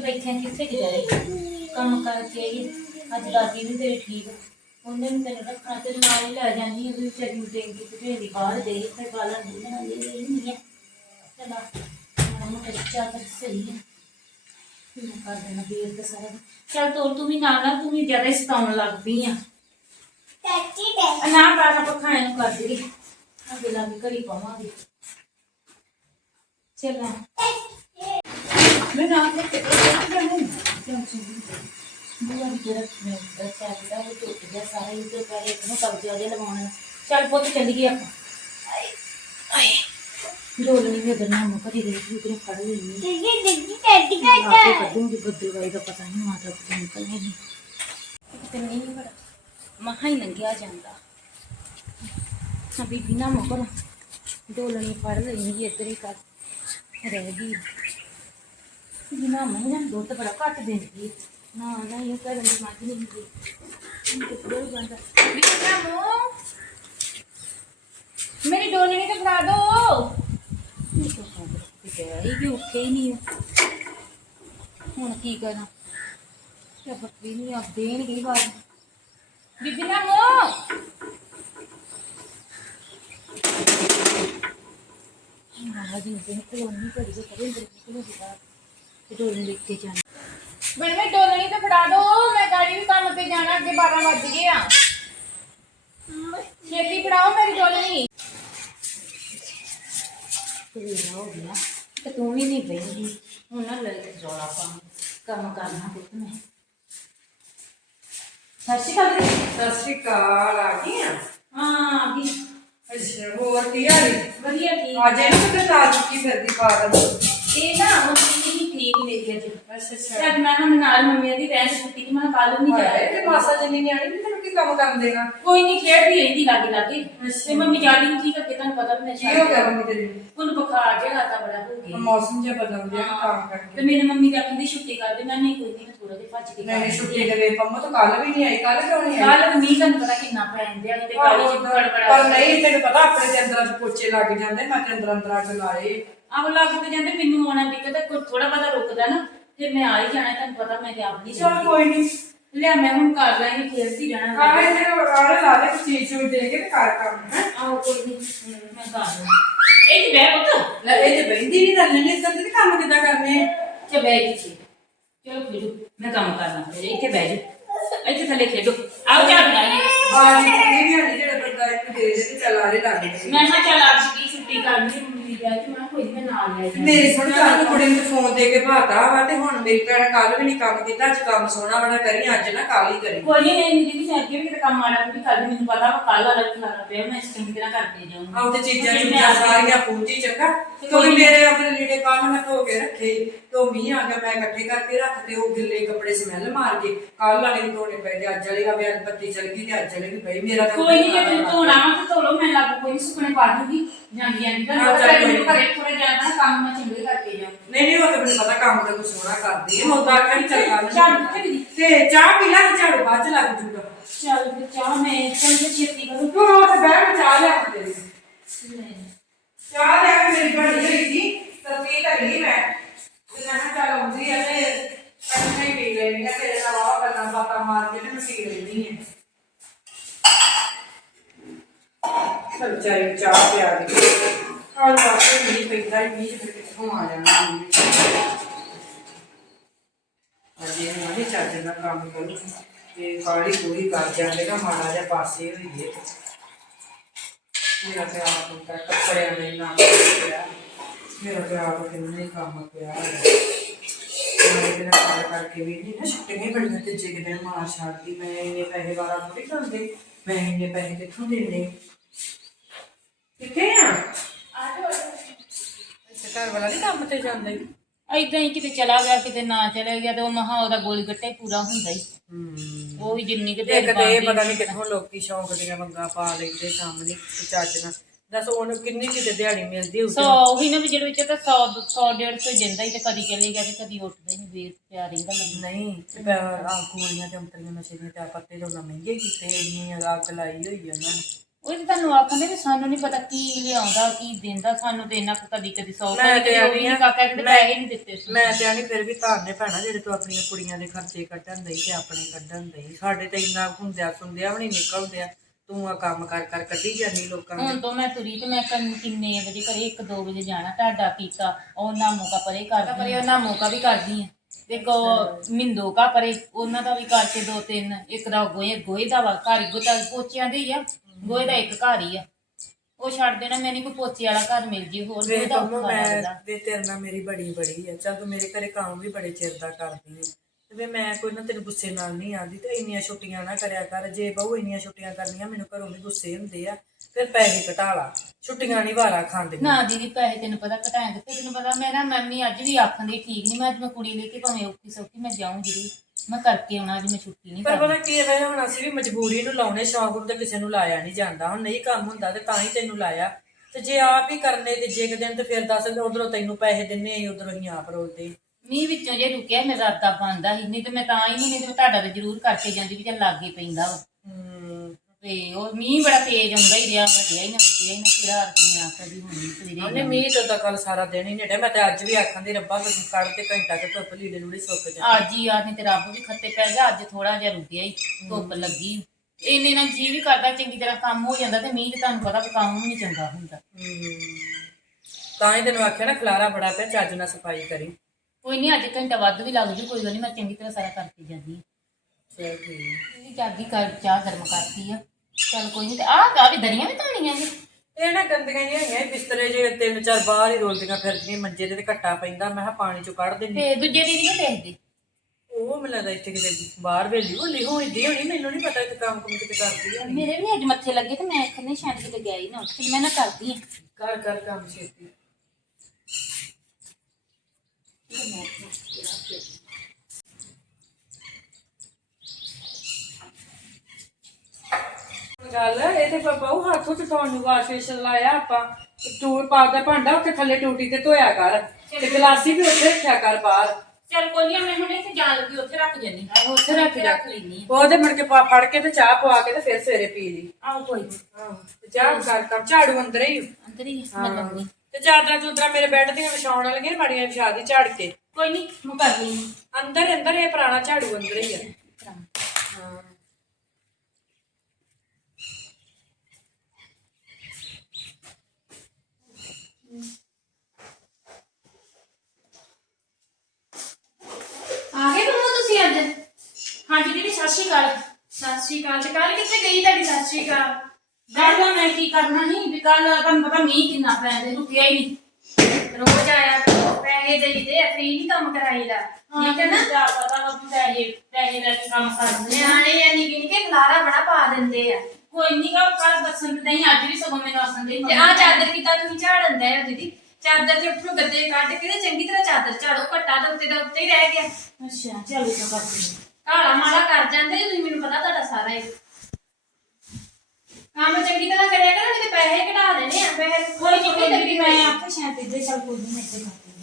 ਬੈਠੇ ਕਿੱਥੇ ਗਏ ਕੰਮ ਕਰਕੇ ਆਈ। ਅੱਜ ਦਾਦੀ ਵੀ ਤੇਰੀ ਠੀਕ ਉਹਨੇ ਵੀ ਤੈਨੂੰ ਰੱਖਣਾ ਤੇ ਨਾਲ ਹੀ ਲੈ ਜਾਣੀ ਉਹ ਵਿਚਾਰੀ ਨੂੰ ਦੇਂਗੀ ਤੇ ਢੇਰੀ ਬਾਹਰ ਦੇ ਤੇ ਬਾਲਾਂ ਨਹੀਂ ਬਣਾਉਂਦੀ ਨਹੀਂ ਹੈ ਚਲਾ ਮੈਂ ਮੁੰਡੇ ਚਾਹ ਤਾਂ ਸਹੀ ਹੈ ਮੈਂ ਕਰ ਦੇਣਾ ਬੀਰ ਤੇ ਸਾਰਾ। ਚੱਲ ਤੋਰ ਤੂੰ ਵੀ ਨਾਲ ਨਾਲ ਤੂੰ ਵੀ ਜ਼ਿਆਦਾ ਹੀ ਸਤਾਉਣ ਲੱਗ ਪਈ ਆ। ਆ ਨਾ ਪਾਣਾ ਪਖਾਣੇ ਨੂੰ ਕਰ ਦੇ ਅੱਗੇ ਲਾ ਕੇ ਘੜੀ ਪਾਵਾਂਗੇ। ਚੱਲਾਂ ਮੈਂ ਨਾ ਬੁਆ ਵੀ ਜਿਹੜਾ ਦੱਸਿਆ ਸੀ ਉਹ ਟੁੱਟ ਗਿਆ ਸਾਰਾ ਹੀ ਤੇ ਪੈਰੇ ਨੂੰ ਕਬਜ਼ਾ ਜਿਹਾ ਲਵਾਉਣਾ ਚੱਲ ਪੁੱਤ ਚੱਲ ਗਈ ਆਪਾਂ ਆਏ ਆਏ ਡੋਲਣੀ ਵੀ ਉਧਰ ਨਾ ਮੁਕਰੀ ਦੇ ਉਧਰ ਫੜ ਲੈਣੀ ਆਪੇ ਕੱਢੂੰਗੀ ਬੱਦਲਵਾਈ ਦਾ ਪਤਾ ਨਹੀਂ ਮਾਤਾ ਕਿਤੇ ਨਿਕਲਣੇ ਨਹੀਂ ਕਿਤੇ ਨਹੀਂ ਬੜਾ ਮਹਾ ਹੀ ਲੰਘਿਆ ਜਾਂਦਾ ਆ ਬੀਬੀ ਮੁਕਰ ਡੋਲਣੀ ਫੜ ਲਈ ਲੈਣੀ ਇੱਧਰ ਹੀ ਕਰ ਰਹਿ ਗਈ ਬਿਨਾ ਮੈਂ ਨਾ ਦੁੱਧ ਬੜਾ ਘੱਟ ਦਿੰਦੀ ਨਾ ਨਾ, ਇਹ ਕਰਨ ਦੀ ਮੱਝ ਨਹੀਂ ਹੁੰਦੀ। ਇਹ ਕਿੱਥੇ ਬੰਦਾ ਬਿਨਾ ਮੇਰੀ ਡੋਲਣੀ ਤੇ ਫੜਾ ਦੋ। ਇਹ ਤਾਂ ਉੱਠੇ ਹੀ ਨਹੀਂ ਹੁਣ ਕੀ ਕਰਾਂ? ਸ਼ਬਕ ਵੀ ਨਹੀਂ ਆ ਦੇਣ ਗਈ ਬਾਤ ਬੀਬੀ ਨਾ ਮੋ ਮਹਾਰਾਜ ਨੇ ਤੇ ਨਹੀਂ ਕਰੀ ਕਰੇ ਅੰਦਰ ਨਿਕਲੋ ਬਾਹਰ ਤੇ ਡੋਲਣੀ ਕੇ ਜਾਣਾ। ਮੈਂ ਮੈਂ ਡੋਲਣੀ ਤੇ ਫੜਾ ਦੋ ਮੈਂ ਗਾੜੀ ਵੀ ਕੰਮ ਤੇ ਜਾਣਾ ਅੱਗੇ 12 ਵੱਜ ਗਏ ਆ। ਛੇਤੀ ਫੜਾਓ ਮੇਰੀ ਡੋਲਣੀ। ਤੇਰਾ ਹੋ ਗਿਆ ਤੇ ਤੂੰ ਵੀ ਨਹੀਂ ਬੈਠੀ ਹੁਣ ਨਾ ਲੈ ਕੇ ਰੌਲਾ ਪਾ ਕੰਮ ਕਰਨਾ ਪੁੱਤ ਮੈਂ ਸਤਿ ਸ਼੍ਰੀ ਅਕਾਲ ਜੀ। ਸਤਿ ਸ਼੍ਰੀ ਅਕਾਲ ਆ ਗਈ ਆ? ਹਾਂ ਆ ਗਈ। ਅੱਛਾ ਹੋਰ ਕੀ ਹਾਲ ਹੈ ਵਧੀਆ ਠੀਕ। ਅੱਜ ਇਹਨੂੰ ਕਿਤੇ ਲਾ ਚੁੱਕੀ ਫਿਰਦੀ ਪਾਗਲ ਇਹ ਨਾ ਮੰਮੀ ਨਹੀਂ ਠੀਕ ਮੇਰੀ ਅੱਜ ਅੱਛਾ। ਤੇ ਅੱਜ ਮੈਂ ਨਾ ਨਾਲ ਮੰਮੀ ਦੀ ਰਹਿਣ ਛੁੱਟੀ ਕਿ ਮੈਂ ਕੱਲ ਨਹੀਂ ਜਾਇਆ ਤੇ ਮਾਸਾ ਜਿੰਨੀ ਨਿਆਣੀ ਵੀ ਤੈਨੂੰ ਕੀ ਕੰਮ ਕਰਨ ਦੇਗਾ ਕੋਈ ਨਹੀਂ ਖੇਡਦੀ ਰਹਿੰਦੀ ਲਾਗੇ ਲਾਗੇ। ਅੱਛਾ। ਤੇ ਮੰਮੀ ਜਾਲੀ ਨਹੀਂ ਠੀਕ ਅੱਗੇ ਤੁਹਾਨੂੰ ਪਤਾ ਮੈਂ ਕੀ ਹੋ ਗਿਆ ਮੰਮੀ ਤੇਰੀ? ਨੂੰ? ਉਹਨੂੰ ਬੁਖਾਰ ਜਿਹਾ ਤਾਂ ਬੜਾ ਹੋ ਗਿਆ। ਮੌਸਮ ਜਿਹਾ ਬਦਲ ਗਿਆ ਨਾ ਕੰਮ ਤੇ ਕਰਕੇ। ਮੇਰੀ ਮੰਮੀ ਤਾਂ ਕਹਿੰਦੀ ਛੁੱਟੀ ਕਰ ਦੇ। ਮੈਂ ਨਹੀਂ ਕੋਈ ਨਹੀਂ ਥੋੜਾ ਜਿਹਾ ਭੱਜ ਕੇ ਨਹੀਂ ਛੁੱਟੀ ਕਰੇ। ਪੰਮਾ ਤਾਂ ਕੱਲ ਵੀ ਨਹੀਂ ਆਈ ਕੱਲ ਕਿਉਂ ਨਹੀਂ ਆਈ? ਕੱਲ ਮੀਂਹ ਤੁਹਾਨੂੰ ਪਤਾ ਕਿੰਨਾ ਪੈਂਦੇ ਆ ਤੇ ਕਾਲੀ ਜਿਹੀ ਕੜਕੜਾ ਪਰ ਨਹੀਂ ਤੈਨੂੰ ਪਤਾ ਆਪਣੇ ਤੇ ਅੰਦਰਾਂ ਪੋਚੇ ਲੱਗ ਜਾਂਦੇ ਮੈਂ ਤੇ ਅੰਦਰ ਅੰਦਰਾਂ ਚ ਲਾਏ। ਆਹ ਲੱਗ ਤੇ ਜਾਂਦੇ ਮੈਨੂੰ ਆਉਣਾ ਦਿੱਕਤ ਹੈ ਥੋੜਾ ਬਹੁਤਾ ਰੁਕਦਾ ਨਾ ਫਿਰ ਮੈਂ ਆ ਹੀ ਜਾਣਾ ਤੁਹਾਨੂੰ ਪਤਾ ਮੈਂ ਤੇ ਆਪ ਨਹੀਂ ਚਲ ਕੋਈ ਨਹੀਂ। ਲਿਆ ਮੈਂ ਹੁਣ ਕਰ ਲੈਣੀ ਖੇਡਦੀ ਰਹਿਣਾ। ਆਹ ਇਹਦੇ ਆੜੇ ਲਾ ਦੇ ਚੀਜ਼ ਚੂਜ਼ ਦੇ ਕੇ ਤੇ ਕਰ ਕੰਮ ਹੈ। ਆਹੋ ਕੋਈ ਨਹੀਂ ਮੈਂ ਕਰ ਲਵਾਂ ਇਹ ਤੇ ਬਹਿ ਪੁੱਤ। ਲੈ ਇਹ ਤੇ ਬੈਂਦੀ ਨਹੀਂ ਥੱਲੇ ਨਹੀਂ ਇਦਾਂ ਦੇ ਕੰਮ ਕਿੱਦਾਂ ਕਰਨੇ ਚੇ ਬਹਿ ਗਈ ਸੀ। ਚਲੋ ਖੇਡੋ ਮੈਂ ਕੰਮ ਕਰਨਾ ਫਿਰ ਇੱਥੇ ਬਹਿ ਜਾ। ਇੱਥੇ ਥੱਲੇ ਖੇਡੋ। ਆਓ ਜਾ ਆਲੀ ਕੁੜੀ ਵੀ ਹਣੀ ਜਿਹੜਾ ਬੰਦਾ ਇਹਨੂੰ ਦੇ ਦੇ ਤੇ ਚੱਲ ਆਰੇ ਲੱਗ ਗਏ ਮੈਂ ਨਾ ਚੱਲ ਅੱਜ ਕੀ ਛੁੱਟੀ ਕਰਨੀ ਜਾ ਮੈਂ ਕੋਈ ਮੈਂ ਨਾਲ ਲੈ ਮੇਰੀ ਸੁਣ ਗੱਲ ਕੁੜੀ ਨੂੰ ਫੋਨ ਦੇ ਕੇ ਭਾਤਾ ਵਾ ਤੇ ਹੁਣ ਮੇਰੀ ਭੈਣ ਕੱਲ ਵੀ ਨਹੀਂ ਕੰਮ ਕੀਤਾ ਅੱਜ ਕੰਮ ਸੋਹਣਾ ਬੜਾ ਕਰੀ ਅੱਜ ਨਾ ਕੱਲ ਹੀ ਕਰੀ। ਕੋਈ ਨਹੀਂ ਇਹ ਦੀਦੀ ਮੈਂ ਅੱਗੇ ਵੀ ਕਿਤੇ ਕੰਮ ਆਣਾ ਕੋਈ ਕੱਲ ਮੈਨੂੰ ਪਤਾ ਵਾ ਕੱਲ ਵਾਲਾ ਖਲਾਰਾ ਪਿਆ ਮੈਂ ਇਸ ਚੰਗੀ ਤਰ੍ਹਾਂ ਕਰਕੇ ਜਾਊਂਗੀ। ਆਹ ਤੇ ਚੀਜ਼ਾਂ ਗਈ। ਸਾਰੀਆਂ ਪੂੰਜੀ ਚੱਕਾ ਕਿਉਂਕਿ ਮੇਰੇ ਆਪਣੇ ਲੀੜੇ ਕੱਲ ਮੈਂ ਧੋ ਕੇ ਰੱਖੇ ਤੋਂ ਮੀਂਹ ਆ ਗਿਆ ਮੈਂ ਇਕੱਠੇ ਕਰਕੇ ਰੱਖਤੇ ਉਹ ਗਿੱਲੇ ਕੱਪੜੇ ਸਮੈਲ ਮਾਰ ਕੇ ਕੱਲ ਵਾਲੇ ਨੂੰ ਧੋਣੇ ਪਏ ਤੇ ਅੱਜ ਵਾਲੇ ਦਾ ਵੀ ਅੱਜ ਬੱਤੀ ਚਲ ਗਈ ਤੇ ਅੱਜ ਵਾਲੇ ਵੀ ਪਈ ਮੇਰਾ ਤਾਂ ਕੋਈ ਨਹੀਂ ਜੇ ਤੈਨੂੰ ਧੋਣਾ ਵਾ ਤੇ ਧੋ ਲਓ ਮੈਂ ਲੱਗ ਕੋਈ ਸੁੱਕਣੇ ਪਾ ਦੂੰਗੀ ਜਾਂਦੀ ਜਾਂਦੀ ਤਾਂ ਹਾਂ, ਲੋਕ ਚੱਲ ਕੋਈ ਮੈਨੂੰ ਨੀ। ਘਰੇ ਥੋੜਾ ਜਾਣਾ ਕੰਮ ਮੈਂ ਚੰਗੇ ਕਰਕੇ ਜਾਊਂ ਨਹੀਂ ਨਹੀਂ ਉਹ ਤਾਂ ਮੈਨੂੰ ਪਤਾ ਕੰਮ ਤਾਂ ਤੂੰ ਸੋਹਣਾ ਕਰਦੀ ਹੈ ਉਹ ਤਾਂ ਆਖਿਆ ਨੀ ਚੱਲ ਕਰ ਝਾੜੂ ਕਿੱਥੇ ਗਈ? ਤੇ ਚਾਹ ਪੀ ਲੈ ਤੇ ਝਾੜੂ ਬਾਅਦ ਚ ਲੱਗ ਜੂਗਾ ਚੱਲ ਫਿਰ ਚਾਹ ਮੈਂ ਚੱਲ ਜੇ ਛੇਤੀ ਕਰੂੰ ਤੂੰ ਉੱਥੇ ਬਹਿ ਕੇ ਚਾਹ ਲਿਆ ਕੇ ਦੇ ਚਾਹ ਲੈ ਕੇ ਮੇਰੀ ਬਣੀ ਹੋਈ ਸੀ ਤਸਵੀਰ ਧਰੀ ਮੈਂ ਤੇ ਮੈਂ ਕਿਹਾ ਚੱਲ ਆਉਂਦੀ ਆ ਤੇ ਇਕੱਠੇ ਹੀ ਪੀ ਲੈਣੀ ਆ ਤੇਰੇ ਨਾਲ ਆਹ ਗੱਲਾਂ ਬਾਤਾਂ ਮਾਰ ਕੇ ਤੇ ਮੈਂ ਪੀ ਲੈਣੀ ਆ ਚਲ ਚਾਈ ਚਾਹ ਪਿਆ ਦੀ ਕੱਲ ਵਾਸਤੇ ਨਹੀਂ ਪੈਂਦਾ ਹੀ, ਮੀਂਹ ਫਿਰ ਕਿੱਥੋਂ ਆ ਜਾਣਾ ਮੀਂਹ। ਅੱਜ ਇਹ ਮਾਰੇ ਚੱਜ ਦਾ ਕੰਮ ਕਰੂ। ਤੇ ਕਾਲੀ ਪੂਰੀ ਕਰ ਜਾਂਦੇ ਨਾ, ਮਾੜਾ ਜਿਹਾ ਪਾਸੇ ਹੋਈਏ। ਮੇਰਾ ਤੇ ਆਪ ਨੂੰ ਤਾਂ ਕੱਪੜਿਆਂ ਦੇ ਨਾ ਪਿਆ ਮੇਰਾ ਤੇ ਆਪ ਕਿੰਨੇ ਕੰਮ ਪਿਆ ਮੈਂ ਇਹਦੇ ਨਾਲ ਕਰਕੇ ਵੀ ਨਹੀਂ ਨਾ ਛੁੱਟੀਆਂ ਬੜੀਆਂ ਤੇ ਜੇ ਕਿਤੇ ਮਾਰ ਛੱਡਦੀ ਮੈਂ ਇੰਨੇ ਪੈਸੇ ਵਾਰਾ ਥੋੜੀ ਕਰਦੇ ਮੈਂ ਇੰਨੇ ਪੈਸੇ ਕਿੱਥੋਂ ਦੇਣੇ? ਕਿੱਥੇ ਆ? ਅੱਛਾ ਘਰ ਵਾਲਾ ਨਹੀਂ ਕੰਮ ਤੇ ਜਾਂਦਾ ਹੀ। ਐਦਾਂ ਹੀ ਕਿਤੇ ਚਲਾ ਗਿਆ ਕਿਤੇ ਨਾ ਚਲੇ ਗਿਆ ਤੇ ਉਹ ਮਹਾ ਉਹਦਾ ਗੋਲੀ ਗੱਟੇ ਪੂਰਾ ਹੁੰਦਾ ਹੀ। ਹੂੰ। ਉਹ ਵੀ ਜਿੰਨੀ ਕਿਤੇ ਇੱਕ ਤੇ ਇਹ ਪਤਾ ਨਹੀਂ ਕਿੱਥੋਂ ਲੋਕੀ ਸ਼ੌਂਕ ਦੀਆਂ ਮੰਗਾਂ ਪਾ ਲੈਂਦੇ ਸਾਹਮਣੇ ਤੇ ਚੱਜ ਨਾਲ। ਦੱਸ ਉਹਨੂੰ ਕਿੰਨੀ ਕਿਤੇ ਦਿਹਾੜੀ ਮਿਲਦੀ ਹੋਊ ਸੋ ਉਹੀ ਨਾ ਵੀ ਜਿਹੜੇ ਵਿੱਚ ਤਾਂ 100 100 150 ਜਾਂਦਾ ਹੀ ਤੇ ਕਦੀ ਚਲੇ ਗਿਆ ਤੇ ਕਦੀ ਉੱਠਦਾ ਹੀ ਨਹੀਂ ਵੇਰ ਪਿਆ ਰਹਿੰਦਾ ਮੈਨੂੰ। ਨਹੀਂ ਤੇ ਆ ਗੋਲੀਆਂ ਤੇ ਅੰਤਰੀਆਂ ਨਸ਼ੇ ਦੀਆਂ ਤੇ ਪੱਤੇ ਤੋਂ ਨਾ ਮਹਿੰਗੇ ਕੀਤੇ ਇੰਨੀ ਅੱਗ ਲਾਈ ਹੋਈ ਆ ਉਹਨਾਂ ਨੇ। ਉਹ ਤੇ ਤੁਹਾਨੂੰ ਆਖਦੇ ਵੀ ਸਾਨੂੰ ਨਹੀਂ ਪਤਾ ਕੀ ਲਿਆਉਂਦਾ ਕੀ ਦਿੰਦਾ ਸਾਨੂੰ ਤੇ ਇੰਨਾ ਕੁ ਕਦੀ ਕਦੀ ਸੌ ਮੈਂ ਕਦੀ ਤੇ ਕਦੀ ਉਹ ਆਖਦੀ ਵੀ ਆ, ਨਹੀਂ ਕਾਕਾ ਕਿਤੇ ਮੈਂ- ਪੈਸੇ ਨਹੀਂ ਦਿੱਤੇ ਸੀ। ਮੈਂ ਤੇ ਆਣੀ ਫਿਰ ਵੀ ਧਾਰਨੇ ਭੈਣਾ ਜਿਹੜੇ ਤੂੰ ਆਪਣੀਆਂ ਕੁੜੀਆਂ ਦੇ ਖਰਚੇ ਕੱਢਣ ਦਈ ਤੇ ਆਪਣੇ ਕੱਢਣ ਦਈ। ਸਾਡੇ ਤੇ ਇੰਨਾ ਹੁੰਦਿਆ ਸੁੰਦਿਆ ਵੀ ਨਹੀਂ ਨਿਕਲਦਿਆ। ਤੂੰ ਆ ਕੰਮ ਕਰ ਕਰ ਕੱਢੀ ਜਾਂਦੀ ਲੋਕਾਂ ਦੇ। ਹੁਣ ਤੋਂ ਮੈਂ ਤੁਰੀ ਤੇ ਮੈਂ ਕੰਨ ਕਿੰਨੇ ਵਜੇ ਘਰੇ 1-2 ਵਜੇ ਜਾਣਾ ਤੁਹਾਡਾ ਕੀਤਾ ਉਹ ਨਾ ਮੌਕਾ ਪਰੇ ਕਰਦੀ ਪਰੇ ਉਹਨਾਂ ਮੌਕਾ ਵੀ ਕਰਦੀ ਆ। ਤੇ ਕੋ ਮਿੰਦੋ ਕਾ ਪਰੇ ਉਹਨਾਂ ਦਾ ਵੀ ਕਰਕੇ ਦੋ ਤਿੰਨ ਇੱਕ ਦਾ ਗੋਏ ਗੋਏ ਦਾ ਵਾ ਘਰ ਹੀ ਗੋਤਾ ਪੋਚਿਆਂ ਦੇ ਹੀ ਆ ਗੋਏ ਦਾ ਇੱਕ ਘਰ ਹੀ ਆ। ਉਹ ਛੱਡ ਦੇਣਾ ਮੈਨੂੰ ਕੋਈ ਪੋਚੇ ਵਾਲਾ ਘਰ ਮਿਲ ਜੀ ਹੋਰ ਵੇ ਔਖਾ ਮੈਂ ਵੇ ਤੇਰੇ ਨਾਲ ਮੇਰੀ ਬੜੀ ਬੜੀ ਹੈ ਚੱਲ ਤੂੰ ਮੇਰੇ ਘਰੇ ਕੰਮ ਵੀ ਬੜੇ ਚਿਰ ਦਾ ਕਰਦੀ ਹੈ ਤੇ ਵੇ ਮੈਂ ਕੋਈ ਨਾ ਤੈਨੂੰ ਗੁੱਸੇ ਨਾਲ ਨਹੀਂ ਆਉਂਦੀ ਤੇ ਇੰਨੀਆਂ ਛੁੱਟੀਆਂ ਨਾ ਕਰਿਆ ਕਰ ਜੇ ਬਹੁ ਇੰਨੀਆਂ ਛੁੱਟੀਆਂ ਕਰਨੀਆਂ ਮੈਨੂੰ ਘਰੋਂ ਵੀ ਗੁੱਸੇ ਹੁੰਦੇ ਆ ਫਿਰ ਪੈਸੇ ਘਟਾ ਲਾ। ਛੁੱਟੀਆਂ ਨਹੀਂ ਵਾਰਾ ਖਾਂਦੀਆਂ। ਨਾ ਦੀਦੀ ਪੈਸੇ ਤੈਨੂੰ ਪਤਾ ਘਟਾਏਂਗੇ ਤੇ ਤੈਨੂੰ ਪਤਾ ਮੇਰਾ ਮੰਮੀ ਅੱਜ ਵੀ ਆਖਣ ਦੀ ਠੀਕ ਨਹੀਂ ਮੈਂ ਅੱਜ ਮੈਂ ਕੁੜੀ ਲੈ ਕੇ ਭਾਵੇਂ ਔਖੀ ਸੌਖੀ ਮੈਂ ਜਾਊਂਗੀ ਜ਼ਰੂਰ ਮੈਂ ਕਰਕੇ ਆਉਣਾ ਅੱਜ ਮੈਂ ਛੁੱਟੀ ਨਹੀਂ ਪਰ ਕਰਨੀ। ਪਤਾ ਕੀ ਹੈ ਹੁਣ ਅਸੀਂ ਵੀ ਮਜਬੂਰੀ ਨੂੰ ਲਾਉਣੇ ਸ਼ੌਂਕ ਨੂੰ ਤਾਂ ਕਿਸੇ ਨੂੰ ਲਾਇਆ ਨਹੀਂ ਜਾਂਦਾ। ਹੁਣ ਨਹੀਂ ਕੰਮ ਹੁੰਦਾ ਤੇ ਤਾਂ ਹੀ ਤੈਨੂੰ ਲਾਇਆ। ਤੇ ਜੇ ਆਪ ਹੀ ਕਰਨੇ ਤੇ ਜੇ ਦਿਨ ਤੇ ਫਿਰ ਦੱਸ ਉਧਰੋਂ ਤੈਨੂੰ ਪੈਸੇ ਦਿੰਨੇ ਆ ਉਧਰੋਂ ਹੀ ਆਪ ਰੋਲਦੇ। ਮੀਂਹ ਵਿੱਚੋਂ ਜੇ ਰੁਕਿਆ ਮੇਰਾ ਰੱਦਾ ਬੰਦਾ ਸੀ ਨਹੀਂ ਤੇ ਮੈਂ ਤਾਂ ਹੀ ਨਹੀਂ ਨਹੀਂ ਤੇ ਮੈਂ ਤੁਹਾਡਾ ਤੇ ਜ਼ਰੂਰ ਕਰਕੇ ਜਾਂਦੀ ਵੀ ਚੱਲ ਲਾਗੇ ਪੈਂਦਾ ਵਾ। ਤੇ ਉਹ ਮੀਂਹ ਬੜਾ ਤੇਜ਼ ਆਉਂਦਾ ਹੀ ਰਿਹਾ ਵਧੀਆ ਹੀ ਨਾ ਵਧੀਆ ਹੀ ਨਾ ਫਿਰ ਹਾਰ ਕੇ ਮੈਂ ਆਖਿਆ ਵੀ ਹੁਣ ਸਵੇਰੇ ਉਹਨੇ ਮੀਂਹ ਤੋਂ ਤਾਂ ਕੱਲ ਸਾਰਾ ਦਿਨ ਹੀ ਨੇੜੇ ਮੈਂ ਤੇ ਅੱਜ ਵੀ ਆਖਾਂ ਦੀ ਰੱਬਾ ਤੂੰ ਕੱਢ ਤੇ ਘੰਟਾ ਕਿ ਧੁੱਪ ਲੀੜੇ ਲੂੜੇ ਸੁੱਕ ਜਾ ਅੱਜ ਹੀ ਆ ਨਹੀਂ ਤੇ ਰੱਬ ਵੀ ਖੱਤੇ ਪੈ ਗਿਆ ਅੱਜ ਥੋੜਾ ਜਿਹਾ ਰੁਕਿਆ ਹੀ ਧੁੱਪ ਲੱਗੀ। ਇੰਨੇ ਨਾਲ ਜੀ ਵੀ ਕਰਦਾ ਚੰਗੀ ਤਰ੍ਹਾਂ ਕੰਮ ਹੋ ਜਾਂਦਾ ਤੇ ਮੀਂਹ ਤੇ ਤੁਹਾਨੂੰ ਪਤਾ ਵੀ ਕੰਮ ਵੀ ਨਹੀਂ ਚੰਗਾ ਹੁੰਦਾ। ਤਾਂ ਹੀ ਤੈਨੂੰ ਆਖਿਆ ਨਾ ਖਲਾਰਾ ਬੜਾ ਪਿਆ ਚੱਜ ਨਾਲ ਸਫ਼ਾਈ ਕਰੀ। ਕੋਈ ਨਹੀਂ ਅੱਜ ਘੰਟਾ ਵੱਧ ਵੀ ਲੱਗ ਜੂ ਕੋਈ ਗੱਲ ਨਹੀਂ ਮੈਂ ਚੰਗੀ ਤਰ੍ਹਾਂ ਸਾਰਾ ਕਰਕੇ ਜਾਂਦੀ ਹਾਂ। ਚਲ ਠੀਕ। ਇਹ ਚਾਗੀ ਕਰ ਚਾਹ ਗਰਮ ਕਰਤੀ ਆ। ਚਲ ਕੋਈ ਨਹੀਂ ਤੇ ਆਹ ਕਾ ਵੀ ਦਰੀਆਂ ਵੀ ਧੋਣੀਆਂ ਨੇ ਇਹ ਨਾ ਗੰਦੀਆਂ ਜਿਹੀਆਂ ਹੈਗੀਆਂ ਇਹ ਬਿਸਤਰੇ ਜੇ ਤਿੰਨ ਚਾਰ ਬਾਹਰ ਹੀ ਰੋਲਦੀਆਂ ਫਿਰਦੀਆਂ ਮੰਜੇ ਤੇ ਤੇ ਘੱਟਾ ਪੈਂਦਾ ਮੈਂ ਕਿਹਾ ਪਾਣੀ ਚੋਂ ਕੱਢ ਦਿੰਦੀ। ਤੇ ਦੂਜੇ ਦੀਦੀ ਨੂੰ ਦੇਖਦੇ। ਉਹ ਮੈਨੂੰ ਲੱਗਦਾ ਇੱਥੇ ਕਿਤੇ ਬਾਹਰ ਵੇਲੀ ਹੋਲੀ ਹੋਈਦੀ ਹੋਣੀ ਮੈਨੂੰ ਨਹੀਂ ਪਤਾ ਇੱਥੇ ਕੰਮ ਕੁਮ ਕਿਤੇ ਕਰਦੀ ਹੋਣੀ। ਮੇਰੇ ਵੀ ਅੱਜ ਮੱਥੇ ਲੱਗੇ ਤੇ ਮੈਂ ਖੰਨੇ ਸ਼ਾਇਦ ਕਿਤੇ ਗਿਆ ਹੀ ਨਾ ਉੱਥੇ ਮੈਂ ਨਾ ਕਰਦੀ ਆ। ਕਰ ਕਰ ਕੰਮ ਛੇਤੀ। ਗੱਲ ਇਹ ਤੇ ਬਾਬੂ ਹੱਥੋਂ ਤੇ ਤੁਹਾਨੂੰ ਵਾਸ਼ ਵੇਸ਼ਨ ਲਾਇਆ ਆਪਾਂ। ਦਾ ਭਾਂਡਾ ਉੱਥੇ ਥੱਲੇ ਟੂਟੀ ਤੇ ਧੋਇਆ ਕਰ। ਤੇ ਗਲਾਸੀ ਵੀ ਉੱਥੇ ਰੱਖਿਆ ਕਰ ਬਾਹਰ। ਚਲ ਕੋਈ ਨਹੀਂ ਮੈਂ ਹੁਣ ਇੱਥੇ ਜਾਣ ਲੱਗੀ ਉੱਥੇ ਰੱਖ ਜੰਨੀ ਉੱਥੇ ਰੱਖ ਜਾ ਰੱਖ ਲੈਣੀ ਉਹਦੇ ਮੁੜ ਕੇ ਪਾ- ਫੜ ਕੇ ਤੇ ਚਾਹ ਪਵਾ ਕੇ ਤੇ ਫਿਰ ਸਵੇਰੇ ਪੀ ਲਈ। ਕੋਈ ਨੀ। ਆਹੋ ਤੇ ਚਾਹ ਕਰ ਕਰ ਝਾੜੂ ਅੰਦਰ ਹੀ ਅੰਦਰ ਹੀ ਆ, ਮੈਂ ਲਾਉਂਦੀ ਤੇ ਚਾਦਰਾਂ ਚੂਦਰਾਂ ਮੇਰੇ ਬੈੱਡ ਦੀਆਂ ਵਿਛਾਉਣ ਵਾਲੀਆਂ ਨੇ ਮਾੜੀਆਂ ਵਿਛਾ ਦੀ ਝਾੜ ਕੇ। ਕੋਈ ਨਹੀਂ ਮੈਂ ਕਰ ਲੈਣੀ ਅੰਦਰ ਅੰਦਰ ਇਹ ਪੁਰਾਣਾ ਝਾੜੂ ਅੰਦਰ ਹੀ ਆ ਹਾਂ ਆ ਗਏ ਮੰਮਾ ਤੁਸੀਂ ਅੱਜ। ਹਾਂਜੀ ਦੀਦੀ ਸਤਿ ਸ਼੍ਰੀ ਅਕਾਲ। ਸਤਿ ਸ਼੍ਰੀ ਅਕਾਲ ਤੇ ਕੱਲ ਕਿੱਥੇ ਗਈ ਤੁਹਾਡੀ ਸਤਿ ਸ਼੍ਰੀ ਅਕਾਲ? ਗੱਲ ਮੈਂ ਕੀ ਕਰਨਾ ਸੀ ਵੀ ਕੱਲ ਤੁਹਾਨੂੰ ਪਤਾ ਮੀਂਹ ਕਿੰਨਾ ਪੈਂਦੇ ਰੁਕਿਆ ਹੀ ਨਹੀਂ। ਰੋਜ਼ ਆਇਆ ਕਰੋ, ਪੈਸੇ ਦੇਈਦੇ ਆ ਫ੍ਰੀ ਨਹੀਂ ਕੰਮ ਕਰਾਈਦਾ। ਠੀਕ ਹੈ ਨਾ? ਜਾ ਪਤਾ ਲੱਗ ਪੈਸੇ ਪੈਸੇ ਕੇ ਕੰਮ ਕਰਦੇ ਆ। ਨਿਆਣੇ ਆ ਨਿੱਕੇ ਨਿੱਕੇ ਖਲਾਰਾ ਬੜਾ ਪਾ ਦਿੰਦੇ ਆ। ਕੋਈ ਨਹੀਂ ਕੱਲ ਦੱਸਣ ਤੇ ਨਹੀਂ ਅੱਜ ਵੀ ਸਗੋਂ ਮੈਨੂੰ ਆਸਣ ਦੇ ਤੇ ਆ ਚਾਦਰ ਕਿਤਾ ਤੁਸੀਂ ਝਾੜਨ ਦੇ ਹੋ ਦੀਦੀ? ਚਾਦਰ ਤੇ ਉੱਪਰੋਂ ਗੱਦੇ ਕੱਢ ਕੇ ਤੇ ਚੰਗੀ ਤਰ੍ਹਾਂ ਚਾਦਰ ਝਾੜੋ ਘੱਟਾ ਦੇ ਉੱਤੇ ਦਾ ਉੱਤੇ ਹੀ ਰਹਿ ਗਿਆ ਅੱਛਾ ਚਲੋ ਤਾਂ ਕਰਦੀ ਹਾਂ। ਕਾਲਾ ਮਾਲਾ ਕਰ ਜਾਂਦੇ ਜੀ, ਤੁਸੀਂ ਮੈਨੂੰ ਪਤਾ ਤੁਹਾਡਾ ਸਾਰਾ ਹੀ ਕੰਮ ਚੰਗੀ ਤਰ੍ਹਾਂ ਕਰਿਆ ਕਰੋ ਨਹੀਂ ਤੇ ਪੈਸੇ ਘਟਾ ਦੇਣੇ ਆ ਪੈਸੇ ਕੋਈ ਕੋਈ ਲੱਗੀ ਮੈਂ। ਆਪੇ ਸ਼ਾਇਦ ਇੱਧਰ ਚੱਲ ਕੋਈ ਨਹੀਂ ਇੱਥੇ ਕਰਦੀ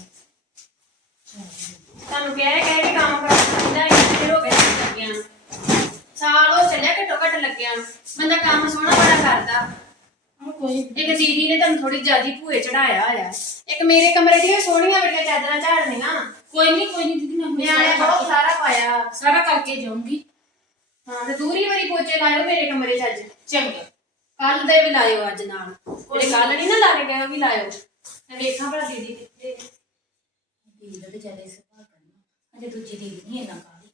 ਹਾਂ ਤੁਹਾਨੂੰ ਕਹਿ ਕਹਿ ਕੇ ਕੰਮ ਕਰਦਾ ਇੰਨੇ ਹੋ ਗਏ ਤੁਹਾਨੂੰ ਲੱਗਿਆ ਨੂੰ। ਸਾਲ ਹੋ ਚੱਲਿਆ ਘੱਟੋ ਘੱਟ ਲੱਗਿਆ ਨੂੰ। ਬੰਦਾ ਕੰਮ ਸੋਹਣਾ ਬੜਾ ਕਰਦਾ ਹਾਂ ਕੋਈ ਇੱਕ ਦੀਦੀ ਨੇ ਤੁਹਾਨੂੰ ਥੋੜੀ ਜ਼ਿਆਦੀ ਭੂਏ ਚੜਾਇਆ ਹੋਇਆ ਇੱਕ ਮੇਰੇ ਕਮਰੇ ਦੀਆਂ ਸੋਹਣੀਆਂ ਬੜੀਆਂ ਚਾਦਰਾਂ ਝਾੜਨੀਆਂ ਕੋਈ ਨਹੀਂ ਕੋਈ ਨਹੀਂ ਦੀਦੀ ਮੈਂ ਹੁਣ ਨਿਆਣੇ ਸਾਰਾ ਬਹੁਤ ਸਾਰਾ ਪਾਇਆ। ਸਾਰਾ ਕਰਕੇ ਜਾਊਂਗੀ। ਹਾਂ ਤੇ ਦੂਰੀ ਵਾਰੀ ਪੋਚੇ ਲਾਇਓ ਮੇਰੇ ਕਮਰੇ 'ਚ ਅੱਜ। ਚੰਗਾ। ਕੱਲ ਦੇ ਵੀ ਲਾਇਓ ਅੱਜ ਨਾਲ। ਜਿਹੜੇ ਕੱਲ ਨਹੀਂ ਨਾ ਲਾ ਕੇ ਗਏ ਉਹ ਵੀ ਲਾਇਓ। ਮੈਂ ਵੇਖਾਂ ਭਲਾ ਦੀਦੀ ਕਿੱਥੇ ਦੀਦੀ ਦਾ ਜ਼ਿਆਦਾ ਸੁਭਾਅ ਕਰਨਾ ਅਜੇ ਦੂਜੀ ਦੀਦੀ ਨਹੀਂ ਇੰਨਾ ਕਾਹਲੀ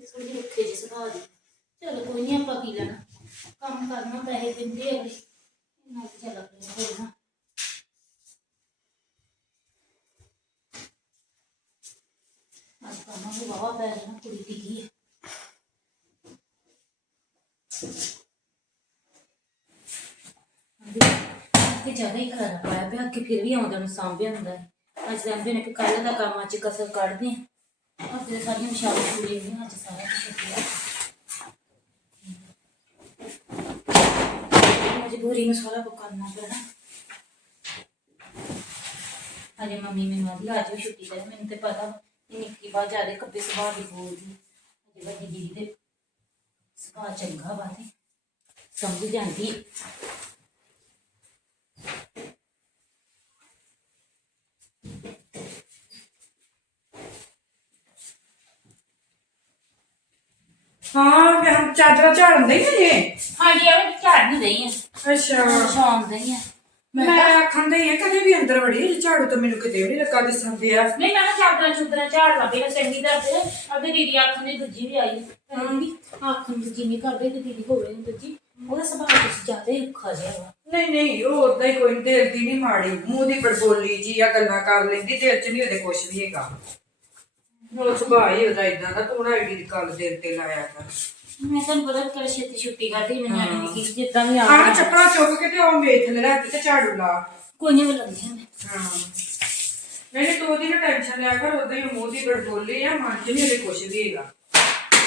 ਇਹ ਥੋੜੀ ਜਿਹੀ ਰੁੱਖੇ ਜਿਹੇ ਸੁਭਾਅ ਦੀ। ਚਲੋ ਕੋਈ ਨਹੀਂ ਆਪਾਂ ਕੀ ਲੈਣਾ। ਕੰਮ ਕਰਨਾ ਪੈਸੇ ਦਿੰਦੇ ਅਗਲੇ ਤੇ ਜ਼ਿਆਦਾ ਹੀ ਖਰਾ ਪਾਇਆ ਪਿਆ ਕਿ ਫਿਰ ਵੀ ਆਉਂਦੇ ਨੂੰ ਸਾਂਭਿਆ ਹੁੰਦਾ ਹੈ। ਅੱਜ ਜਾਂਦੇ ਨੇ ਕਿ ਕੱਲ ਦਾ ਕੰਮ ਅੱਜ ਕਸਰ ਕੱਢਦੇ ਆ। ਅੱਜ ਸਾਰੀਆਂ ਮਸ਼ਾਲਾਂ ਪੂਰੀਆਂ ਅੱਜ ਸਾਰਾ ਕੁਝ ਕੀਤਾ ਮਜਬੂਰੀ ਨੂੰ ਸਾਰਾ ਕੁਝ ਕਰਨਾ ਪੈਣਾ ਅਜੇ ਮੰਮੀ ਮੈਨੂੰ ਆਦੀ ਅੱਜ ਵੀ ਛੁੱਟੀ ਕਰੇ ਮੈਨੂੰ ਤੇ ਪਤਾ ਵਾ ਕਿ ਨਿੱਕੀ ਬਾਤ ਜ਼ਿਆਦਾ ਕੱਪੇ ਸੁਭਾਅ ਦੀ ਬੋਲਦੀ ਅਜੇ ਵੱਡੀ ਦੀਦੀ ਦੇ ਸੁਭਾਅ ਚੰਗਾ ਵਾ ਤੇ ਸਮਝ ਹਾਂ ਕਿ ਹਮ ਚਾਦਰਾਂ ਝਾੜਨ ਦੇ ਨੇ ਜੇ ਹਾਂਜੀ ਆ ਝਾੜ ਨਹੀਂ ਰਹੀ ਆ। ਅੱਛਾ। ਸ਼ਾਮ ਦਈ ਆ। ਮੈਂ ਆਖਣ ਦੇ ਆ ਕਦੇ ਵੀ ਅੰਦਰ ਵੜੀ ਝਾੜੂ ਤਾਂ ਮੈਨੂੰ ਕਿਤੇ ਵੀ ਨਹੀਂ ਲੱਗਾ ਦਿਸਣ ਤੇ ਆ ਨਹੀਂ ਮੈਂ ਕਿਹਾ ਚਾਦਰਾਂ ਚੁਦਰਾਂ ਝਾੜ ਲੱਗੇ ਨਾ ਚੰਗੀ ਤੇ ਅੱਗੇ ਦੀਦੀ ਆਖਣ ਦੀ ਦੂਜੀ ਵੀ ਆਈ। ਕਹਿੰਦੀ ਆਖਣ ਦੀ ਦੂਜੀ ਨਹੀਂ ਕਰਦੇ ਤੇ ਦੀਦੀ ਹੋਵੇ ਦੂਜੀ। ਉਹਦਾ ਸੁਭਾਅ ਕੁਛ ਜ਼ਿਆਦਾ ਹੀ ਔਖਾ ਜਿਹਾ ਵਾ। ਨਹੀਂ ਨਹੀਂ ਉਹ ਉਦਾਂ ਹੀ ਕੋਈ ਨੀ, ਦਿਲ ਦੀ ਨਹੀਂ ਮਾੜੀ। ਮੂੰਹ ਦੀ ਬੜਬੋਲੀ ਜੀ ਆ ਗੱਲਾਂ ਕਰ ਲੈਂਦੀ ਦਿਲ 'ਚ ਨਹੀਂ ਉਹਦੇ ਕੁਛ ਵੀ ਹੈਗਾ। ਉਹ ਸੁਭਾਅ ਹੀ ਉਹਦਾ ਇਦਾਂ ਦਾ ਤੂੰ ਨਾ ਐਡੀ ਦੀ ਗੱਲ ਦਿਲ ਤੇ ਲਾਇਆ ਕਰ। ਮੈਂ ਤੁਹਾਨੂੰ ਪਤਾ ਕਰ ਛੇਤੀ ਛੁੱਟੀ ਕਰਦੀ ਮੈਂ ਨਿਆਣੇ ਦੀ ਕੀ ਜਿੱਦਾਂ ਵੀ ਆਹ ਚੱਪਲਾਂ ਚੁੱਕ ਕੇ ਤੇ ਉਹ ਮੇਥ ਲੈ ਰੱਖ ਤੇ ਝਾੜੂ ਲਾ। ਕੋਈ ਨਹੀਂ ਲੱਗਦੀ ਮੈਂ ਹਾਂ। ਨਹੀਂ ਤੂੰ ਉਹਦੀ ਨਾ ਟੈਨਸ਼ਨ ਲਿਆ ਕਰ ਉਦਾਂ ਹੀ ਮੂੰਹ ਦੀ ਬੜਬੋਲੀ ਆ ਮਨ 'ਚ ਨਹੀਂ ਉਹਦੇ ਕੁਛ ਵੀ ਹੈਗਾ।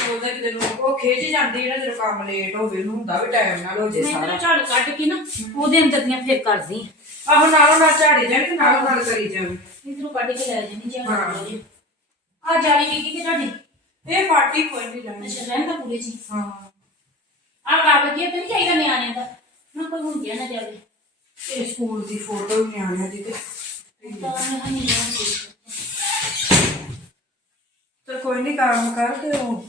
ਉਹਦਾ ਕਿ ਤੈਨੂੰ ਉਹ ਖੇਜ ਜਾਂਦੀ ਨਾ ਜਦੋਂ ਕੰਮ ਲੇਟ ਹੋਵੇ ਉਹਨੂੰ ਹੁੰਦਾ ਵੀ ਟਾਈਮ ਨਾਲ ਹੋ ਜੇ ਮੈਂ ਸਾਰਾ। ਤੇਰਾ ਝਾੜ ਕੱਢ ਕੇ ਨਾ ਉਹਦੇ ਅੰਦਰ ਦੀਆਂ ਫੇਰ ਕਰਦੀ ਆਹੋ ਨਾਲੋਂ ਨਾਲ ਝਾੜੀ ਜਾਣ ਤੇ ਨਾਲੋਂ ਨਾਲ ਕਰੀ ਜਾਣ ਇਧਰੋਂ ਕੱਢ ਕੇ ਲੈ ਜਾਂਦੀ ਝਾੜ ਹਾਂ। ਆ ਜਾਲੀ ਵੀ ਕੀ ਤੁਹਾਡੀ? ਇਹ ਪਾਰਟੀ ਕੋਈ ਨਹੀਂ ਲੈਣੀ ਅੱਛਾ ਰਹਿੰਦਾ ਪੂਰੇ ਜੀ। ਹਾਂ। ਆ ਕਾਗਜ਼ ਇਹ ਤਾਂ ਨਹੀਂ ਚਾਹੀਦਾ ਨਿਆਣਿਆਂ ਦਾ? ਨਾ ਕੋਈ ਹੁੰਦਿਆ ਨਾ ਜਾਵੇ ਇਹ ਸਕੂਲ ਦੀ ਫੋਟੋ ਵੀ ਆਣਿਆ ਦੀ ਤੇ ਤਾਂ ਮੈਂ ਨਹੀਂ ਕੋਈ ਨਹੀਂ ਕੰਮ ਕਰ ਤੇ ਉਹ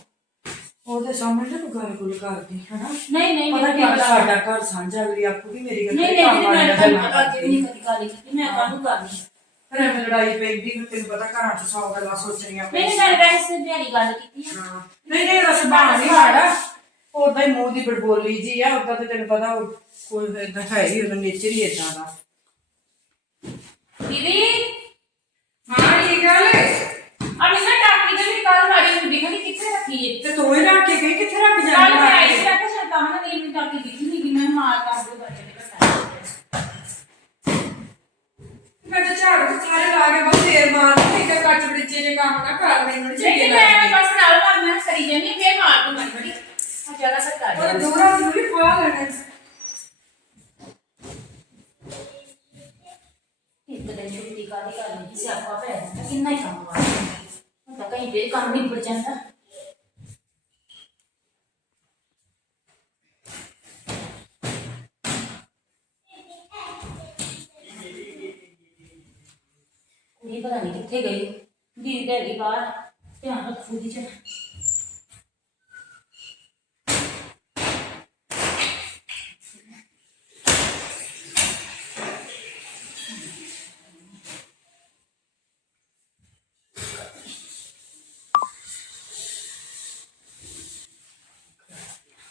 ਉਹਦੇ ਸਾਹਮਣੇ ਨਾ ਤੂੰ ਗੱਲ ਗੁੱਲ ਕਰਦੀ ਹਨਾ? ਨਹੀਂ ਨਹੀਂ ਪਤਾ ਸਾਡਾ ਘਰ ਸਾਂਝਾ ਅਗਲੀ ਆਪੂ ਵੀ ਮੇਰੀ ਗੱਲ ਨਹੀਂ ਨਹੀਂ ਮੈਂ ਤਾਂ ਨਹੀਂ ਕਦੀ ਗੱਲ ਕੀਤੀ ਮੈਂ ਕਾਹਨੂੰ ਕਰਨੀ ਫਿਰ ਐਵੇਂ ਲੜਾਈ ਪੈਂਦੀ ਫਿਰ ਤੈਨੂੰ ਪਤਾ ਘਰਾਂ 'ਚ ਸੌ ਗੱਲਾਂ ਸੋਚਣੀਆਂ ਮੈਂ ਨਹੀਂ ਗੱਲ ਵੈਸੇ ਪਿਆਰੀ ਗੱਲ ਕੀਤੀ ਆ। ਹਾਂ। ਨਹੀਂ ਨਹੀਂ ਰਸ ਬਾਣ ਨਹੀਂ ਮਾੜਾ ਉਦਾਂ ਹੀ ਮੂੰਹ ਦੀ ਬੜਬੋਲੀ ਜੀ ਆ ਉਦਾਂ ਤੇ ਤੈਨੂੰ ਪਤਾ ਉਹ ਕੋਈ ਇਦਾਂ ਹੈ ਹੀ ਉਹਦਾ ਨੇਚਰ ਹੀ ਇਦਾਂ ਦਾ। ਦੀਦੀ? ਹਾਂ ਠੀਕ ਗੱਲ ਹੈ ਆ ਮੈਂ ਨਾ ਟਾਕੀ ਦੇ ਵੀ ਕੱਲ ਮਾਰੀ ਹੁੰਦੀ ਖਣੀ ਕਿੱਥੇ ਰੱਖੀ ਏ? ਤੇ ਤੂੰ ਹੀ ਰੱਖ ਕੇ ਗਈ ਕਿੱਥੇ ਰੱਖ ਕੱਲ ਜਾਂਦੀ ਮੈਂ ਆ ਆਈ ਸੀ ਰੱਖ ਸ਼ਾਇਦ ਤਾਂ ਨਾ ਨਹੀਂ ਮੈਂ ਟਾਕੀ ਦਿਖੀ ਨਹੀਂ ਕਿ ਮੈਂ ਮਾਰ ਕਰ ਦੋ ਬੱਚੇ ਦੇ ਘਟਾ ਮੈਂ ਤਾਂ ਝਾੜੂ ਤੇ ਸਾਰੇ ਲਾ ਕੇ ਬਹੁਤ ਦੇਰ ਮਾਰਦੀ ਇੱਦਾਂ ਕੱਚ ਬੜੀਚੇ ਜੇ ਕੰਮ ਨਾ ਕਰ ਮੈਨੂੰ ਨੀ ਚੰਗੇ ਨਹੀਂ ਮੈਂ ਲੱਗਦੇ। ਬਸ ਨਾਲ ਨਾਲ ਮੈਂ ਕਰੀ ਜਾਂਦੀ ਹਾਂ, ਫਿਰ ਮਾਰ ਦੂੰ ਮੈਂ ਬੜੀ ਆ ਸਰ ਕਰ ਉਹ ਦੂਰਾ ਦੂਰੀ ਪਾ ਲੈਣੇ। ਇੱਕ ਦਿਨ ਛੁੱਟੀ ਕਾਹਦੀ ਕਰਨੀ ਸੀ ਸਿਆਪਾ ਪੈ ਜਾਂਦਾ ਕਿੰਨਾ ਹੀ ਕੰਮ ਵਾ ਹੁਣ ਤਾਂ ਕहीं ਫੇਰ ਕੰਮ ਨਹੀਂ ਜਾਂਦਾ। ਕੁੜੀ ਪਤਾ ਨਹੀਂ ਕਿੱਥੇ ਗਈ। ਦੀਦੀ ਤਾਂ ਬਾਹਰ। ਧਿਆਨ ਰੱਖੂ ਦੀ ਚ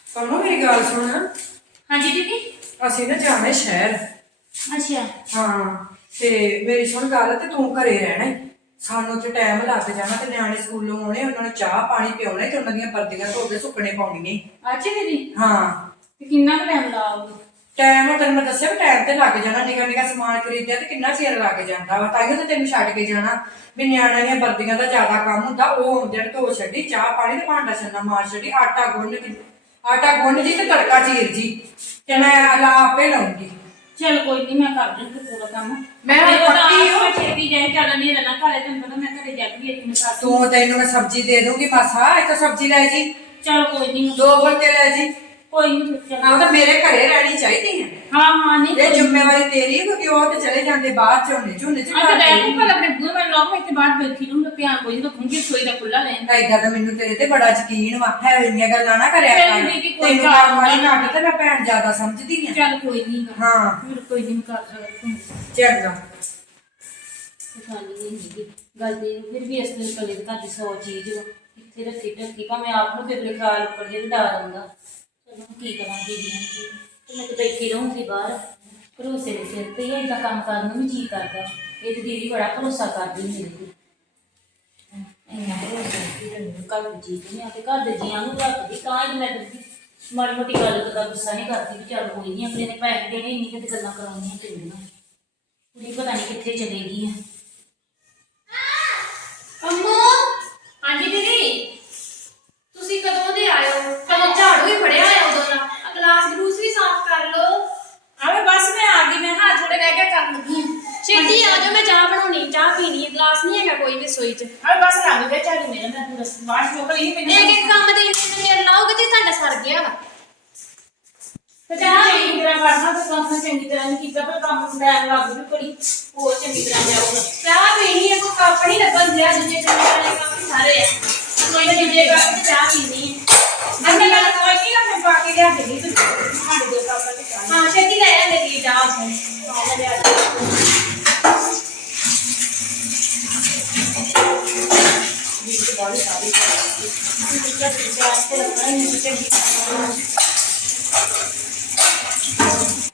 ਕਮੋ ਮੇਰੀ ਗੱਲ ਸੁਣ ਹਾਂਜੀ ਦੀਦੀ ਅਸੀਂ ਨਾ ਜਾਣਾ ਹੈ ਸ਼ਹਿਰ ਅੱਛਾ ਹਾਂ ਤੇ ਮੇਰੀ ਸੁਣ ਗੱਲ ਤੇ ਤੂੰ ਘਰੇ ਰਹਿਣਾ ਈ। ਸਾਨੂੰ ਤੇ ਟਾਈਮ ਲੱਗ ਜਾਣਾ ਤੇ ਨਿਆਣੇ ਸਕੂਲੋਂ ਆਉਣੇ ਉਹਨਾਂ ਨੂੰ ਚਾਹ ਪਾਣੀ ਪਿਉਣਾ ਤੇ ਉਹਨਾਂ ਦੀਆਂ ਵਰਦੀਆਂ ਧੋ ਕੇ ਸੁੱਕਣੇ ਪਾਉਣੀਆਂ ਈ। ਅੱਛਾ ਦੀਦੀ? ਹਾਂ। ਤੇ ਕਿੰਨਾ ਕੁ ਟਾਈਮ ਲਾਓਗੇ? ਟਾਈਮ ਤੈਨੂੰ ਮੈਂ ਦੱਸਿਆ ਵੀ ਟਾਈਮ ਤੇ ਲੱਗ ਜਾਣਾ ਨਿਕਾ ਨਿਕਾ ਸਮਾਨ ਖਰੀਦਿਆ ਤੇ ਕਿੰਨਾ ਚਿਰ ਲੱਗ ਜਾਂਦਾ ਵਾ। ਤਾਈਓ ਤੇ ਤੈਨੂੰ ਛੱਡ ਕੇ ਜਾਣਾ ਵੀ ਨਿਆਣਿਆਂ ਦੀਆਂ ਵਰਦੀਆਂ ਦਾ ਜ਼ਿਆਦਾ ਕੰਮ ਹੁੰਦਾ ਉਹ ਆਉਂਦੇ ਨੇ ਧੋ ਛੱਡੀ ਚਾਹ ਪਾਣੀ ਤੇ ਭਾਂਡਾ ਛੰਨਾ ਮਾਰ ਛੱਡੀ ਆਟਾ ਗੁੰਨ ਕੇ ਆਟਾ ਗੁੰਨ ਜੀ ਤੇ ਤੜਕਾ ਚੀਰ ਜੀ। ਤੇ ਮੈਂ ਲਾ ਆਪੇ ਲਾਉਂਗੀ। ਚਲ ਕੋਈ ਨਹੀਂ ਮੈਂ ਕਰ ਦੂੰਗੀ ਪੂਰਾ ਕੰਮ। ਮੈਂ ਮੇਰੇ ਕੋਲ ਤਾਂ ਪੱਕੀ ਆਪ ਹਾਂ। ਛੇਤੀ ਜਾਏ ਚੱਲ ਨਹੀਂ ਰਹਿਣਾ ਘਰੇ ਤੈਨੂੰ ਪਤਾ ਮੈਂ ਘਰੇ ਜਾ ਕੇ ਵੀ ਇੱਕ ਮਿੰਟ ਤੂੰ ਤੈਨੂੰ ਮੈਂ ਸਬਜ਼ੀ ਦੇ ਦੂੰਗੀ ਮਾਸਾ ਇੱਕ ਸਬਜ਼ੀ ਲੈ ਜੀ। ਚਲ ਕੋਈ ਨਹੀਂ ਦੋ ਫੁਲਕੇ ਲੈ ਜੀ। ਕੋਈ ਨਹੀਂ ਚਲ ਆਹ ਤਾਂ ਮੇਰੇ ਘਰੇ ਰਹਿਣੀ ਚਾਹੀਦੀ ਹੈ। ਹਾਂ ਹਾਂ ਨਹੀਂ ਇਹ ਜ਼ਿੰਮੇਵਾਰੀ ਤੇਰੀ ਹੈ ਕਿਉਂਕਿ ਉਹ ਤੇ ਚਲੇ ਜਾਂਦੇ ਬਾਹਰ ਝੋਨੇ ਝੋਨੇ ਚ ਅੱਜ ਤੂੰ ਭਲਾ ਆਪਣੇ ਬੂਹੇ ਮੈਂ ਲੋਕ ਇੱਥੇ ਬਾਹਰ ਬੈਠੀ ਰਹੂੰ ਧਿਆਨ ਕੋਈ ਨਹੀਂ ਰੱਖੂੰਗੀ ਸੋਈ ਦਾ ਖੁੱਲਾ ਰਹਿਣ ਏਦਾਂ ਤਾਂ ਮੈਨੂੰ ਤੇਰੇ ਤੇ ਬੜਾ ਯਕੀਨ ਵਾ ਹੈ ਇੰਨੀਆਂ ਗੱਲਾਂ ਨਾ ਕਰਿਆ ਚੱਲ ਕਰ। ਦੀਦੀ, ਕੋਈ ਤੈਨੂੰ ਗੱਲ ਵਾਲੀ ਨਹੀਂ। ਘੱਟ ਤੇ ਮੈਂ ਭੈਣ ਜ਼ਿਆਦਾ ਸਮਝਦੀ ਆ। ਚਲ ਕੋਈ ਨਹੀਂ ਹਾਂ। ਫਿਰ ਕੋਈ ਨਹੀਂ ਕਰ ਸਕਦਾ ਤੂੰ ਚੰਗਾ। ਗੱਲ ਇਹ ਨਹੀਂ ਗੀ। ਗੱਲ ਤੇ ਫਿਰ ਵੀ ਇਸ ਦੇ ਕਲੇ ਤਾਂ ਦੀ ਸੌ ਚੀਜ਼ ਵਾ। ਇੱਥੇ ਰੱਖੀ ਢੱਕੀ ਭਾਵੇਂ ਆਪ ਨੂੰ ਫਿਰ ਖਿਆਲ ਉੱਪਰ ਜੇ ਡਰ ਆਉਂਦਾ ਚਲੋ ਕੀ ਕਰਾਂਗੇ ਜੀ ਤੇ ਮੈਂ ਤਾਂ ਬੈਠੀ ਰਹੂੰਗੀ ਬਾਹਰ ਭਰੋਸੇ ਦੇ ਸਿਰ ਤੇ ਇਹ ਤਾਂ ਕੰਮ ਕਰਨ ਨੂੰ ਵੀ ਜੀ ਕਰਦਾ ਇਹ ਤੇ ਦੀਦੀ ਬੜਾ ਭਰੋਸਾ ਕਰਦੀ ਮੇਰੇ ਤੇ ਇੰਨਾ ਭਰੋਸਾ ਕਿ ਮੈਨੂੰ ਘਰ ਦੇ ਜੀ ਨਹੀਂ ਆ ਤੇ ਘਰ ਦੇ ਜੀਆਂ ਨੂੰ ਰੱਖਦੀ ਤਾਂ ਹੀ ਮੈਂ ਡਰਦੀ ਮਾੜੀ ਮੋਟੀ ਗੱਲ ਦਾ ਗੁੱਸਾ ਨਹੀਂ ਕਰਦੀ ਵੀ ਚੱਲ ਕੋਈ ਨਹੀਂ ਅਗਲੇ ਨੇ ਪੈਸੇ ਦੇਣੇ ਇੰਨੀ ਕਿਤੇ ਗੱਲਾਂ ਕਰਾਉਣੀਆਂ ਪੈਂਦੀਆਂ ਕੁੜੀ ਪਤਾ ਨਹੀਂ ਕਿੱਥੇ ਚਲੇ ਗਈ ਆ ਅੰਮੋ ਹਾਂਜੀ ਦੀਦੀ ਤੁਸੀਂ ਕਦੋਂ ਦੇ ਆਏ ਹੋ ਕਦੋਂ ਝਾੜੂ ਹੀ ਫੜਿਆ ਹੋਇਆ ਉਦੋਂ ਦਾ ਆਹ ਗਲਾਸ ਗਲੂਸ ਵੀ ਸਾਫ਼ ਕਰ ਲਓ ਆਵੇ ਬਸ ਮੈਂ ਆ ਗਈ ਮੈਂ ਹੱਥ ਥੋੜੇ ਰਹਿ ਗਿਆ ਕਰਨ ਲੱਗੀ ਆਂ। ਛੇਤੀ ਆ ਜਾਓ ਮੈਂ ਚਾਹ ਬਣਾਉਣੀ ਚਾਹ ਪੀਣੀ ਹੈ ਗਲਾਸ ਨਹੀਂ ਹੈਗਾ ਕੋਈ ਵੀ ਰਸੋਈ 'ਚ। ਆਵੇ ਬਸ ਲੱਗ ਗਿਆ ਝਾੜੂ ਮੇਰਾ ਮੈਂ ਪੂਰਾ ਬਾਹਰ ਚੋਕ ਲਈ ਇੱਕ ਇੱਕ ਕੰਮ ਤੇ ਇੰਨੇ ਦੇਰ ਲਾਓਗੇ ਤੇ ਤੁਹਾਡਾ ਸਰ ਗਿਆ ਵਾ। ਮੈਂ ਪੜਨਾ ਤੇ ਕੰਮ ਚੰਗੀ ਤਰ੍ਹਾਂ ਨਹੀਂ ਕੀਤਾ ਪਰ ਕੰਮ ਲੈਣ ਲੱਗ ਗਈ ਬੜੀ ਹੋਰ ਚੰਗੀ ਤਰ੍ਹਾਂ ਜਾਊਗਾ ਚਾਹ ਪੀਣੀ ਹੈ ਕੋਈ ਕੱਪ ਨਹੀਂ ਲੱਗਣ ਦਿਆ ਦੂਜੇ ਚੰਗੇ ਵਾਲੇ ਕੰਮ ਸਾਰੇ ਆ। ਕੋਈ ਨਾ ਦੂਜੇ ਕੱਪ ਚਾਹ ਪੀਣੀ ਹੈ। ਅੰਦਰ ਗੱਲ ਕੋਈ ਨਹੀਂ ਮੈਂ ਪਾ ਕੇ ਲਿਆ ਦੇ ਤੂੰ। ਸਾਡੇ ਦੋ ਕੱਪਾਂ ਤੇ ਚਾਹ ਹਾਂ ਛੇਤੀ ਲੈ ਆ ਮੇਰੀ ਚਾਹ ਉੱਥੇ ਹੀ ਚੰਗੀ ਤਰ੍ਹਾਂ